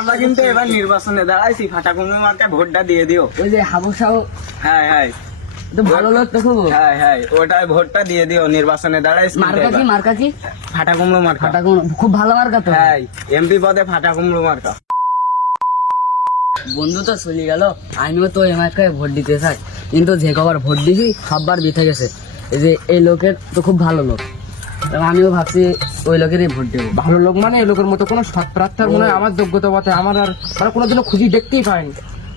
আমরা কিন্তু এবার নির্বাচনে দাঁড়াইছি, ফাটা কুমড়ো মার্কায় ভোটটা দিয়ে দিও। ওই যে হাবু সাহ হ্যাঁ তো ভালো লোক তো খুব। হ্যাঁ ওটাই ভোটটা দিয়ে দিও, নির্বাচনে দাঁড়াইছি। মার্কা কি? ফাটা কুমড়ো মার্কা। ফাটা কুমড়ো খুব ভালো মার্কা তো। হ্যাঁ, এমপি পদে ফাটা কুমড়ো মার্কা। বন্ধু তো চলে গেল, আমিও তো এমআইকে ভোট দিতে চাই, কিন্তু যে কবার ভোট দিছি সববার বিথে গেছে। এই যে এই লোকের তো খুব ভালো লোক, আমিও ভাবছি ওই লোকেরই ভোট দেবো। ভালো লোক মানে এই লোকের মতো কোনো সৎ প্রার্থীর মনে হয় আমার যোগ্যতা মতে আমার আর মানে কোনোদিনও খুঁজি দেখতেই পাইনি।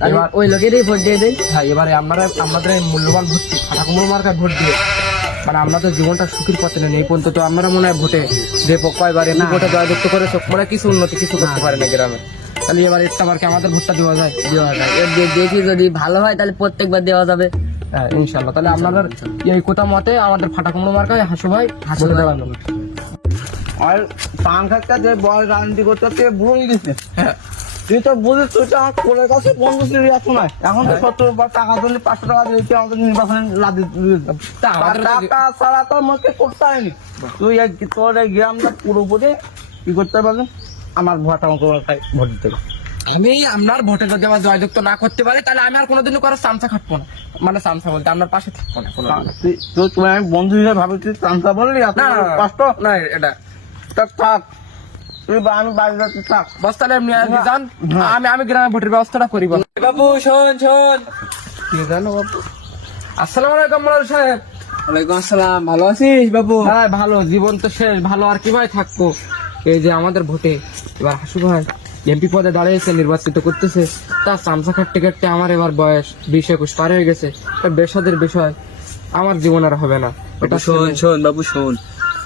এবার ওই লোকেরই ভোট দিয়ে দেয়। হ্যাঁ, এবারে আমাদের এই মূল্যবান ভোট ফাটা কুমড়ো মার্কায় ভোট দিয়ে মানে আমরা তো জীবনটা সুখীর পথে নেই। এই পর্যন্ত তো আমরা মনে হয় ভোটে যে কয়বারে না ভোটে জয়যুক্ত করে মানে কিছু উন্নতি কিছু করতে পারে না গ্রামে। তাহলে এবার একটা বারকে আমাদের ভোটটা দেওয়া যায়। দেখি যদি ভালো হয় তাহলে প্রত্যেকবার দেওয়া যাবে। হ্যাঁ ইনশাল্লাহ। তাহলে আপনাদের এই কথা মতে আমাদের ফাটা কুমড়ো মার্কায় হাসু ভাই ভোটে দাঁড়ানো। আর পান খাটটা যে বয় রাজনীতি করতে ভুল গেছে। হ্যাঁ, তুই তো বুঝিস, তুই তো আমার কোলের কাছে 50 এখন নয়, এখন তো 70 টাকা দিলে 500 টাকা দিলে আমাদের নির্বাচনে টাকা ছাড়া তো আমাকে করতে হয়নি। তুই তোর এই গ্রামটা পুরোপুরি কি করতে পারবি, আমার ভোট আমাকে ভোট দিতে হবে। আমি আপনার ভোটে যদি আমার জয়যুক্ত না করতে পারি তাহলে আমি আর কোনোদিনও কারো চামচা খাটবো না, মানে চামচা বলতে আপনার পাশে থাকবো না। তুমি আমি বন্ধু হিসেবে ভাবি, তুই চান্সা বললি কষ্ট না এটা থাক, তুই আমি বাড়ি যাচ্ছি থাক। বস তাহলে আপনি যান, আমি গ্রামে ভোটের ব্যবস্থাটা করি। বাবু শোন কি জানো বাবু? আসসালামু আলাইকুম মোড়ল সাহেব। ওয়ালাইকুম আসসালাম, ভালো আছিস বাবু? হ্যাঁ ভালো, জীবন তো শেষ, ভালো আর কিভাবে থাকবো। এই যে আমাদের ভোটে এবার হাসু ভাই এমপি পদে দাঁড়িয়েছে, নির্বাচিত করতেছে, তার চামচা কাটতে কাটতে আমার এবার বয়স 20-21 পার হয়ে গেছে। এটা বেসাদের বিষয়, আমার জীবন আর হবে না। এটা শোন বাবু শোন,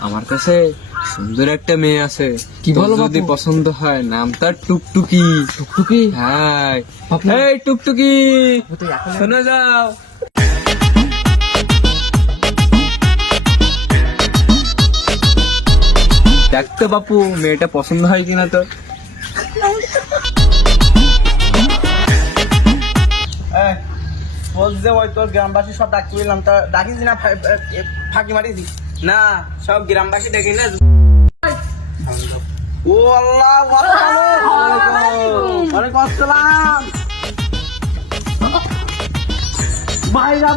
আমার কাছে সুন্দর একটা মেয়ে আছে, কি বলো যদি বাবু? পছন্দ হয়, নাম তার টুকটুকি। টুকটুকি? হ্যাঁ, এই টুকটুকি শোনা যাও। দেখতো বাপু মেয়েটা পছন্দ হয় কিনা তোর। বলছে ওই তোর গ্রামবাসী সব ডাকি দিলাম, তা ডাকিস না ফাঁকি মারিস না, সব গ্রামবাসী ডাকি না। ও আল্লাহ, ওয়ালাইকুম আসসালাম। ভাইরা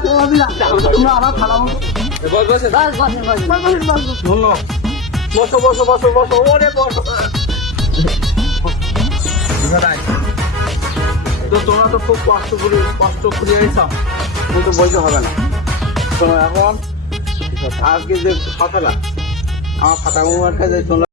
তোমরা আমার খারাপ ধন্য। বসো ওরে বসো। তো তোমরা তো খুব কষ্ট করে এসো, কিন্তু বলতে হবে না। শোনো, এখন আজকে যে কথাটা আমার ফাটা মুখ যে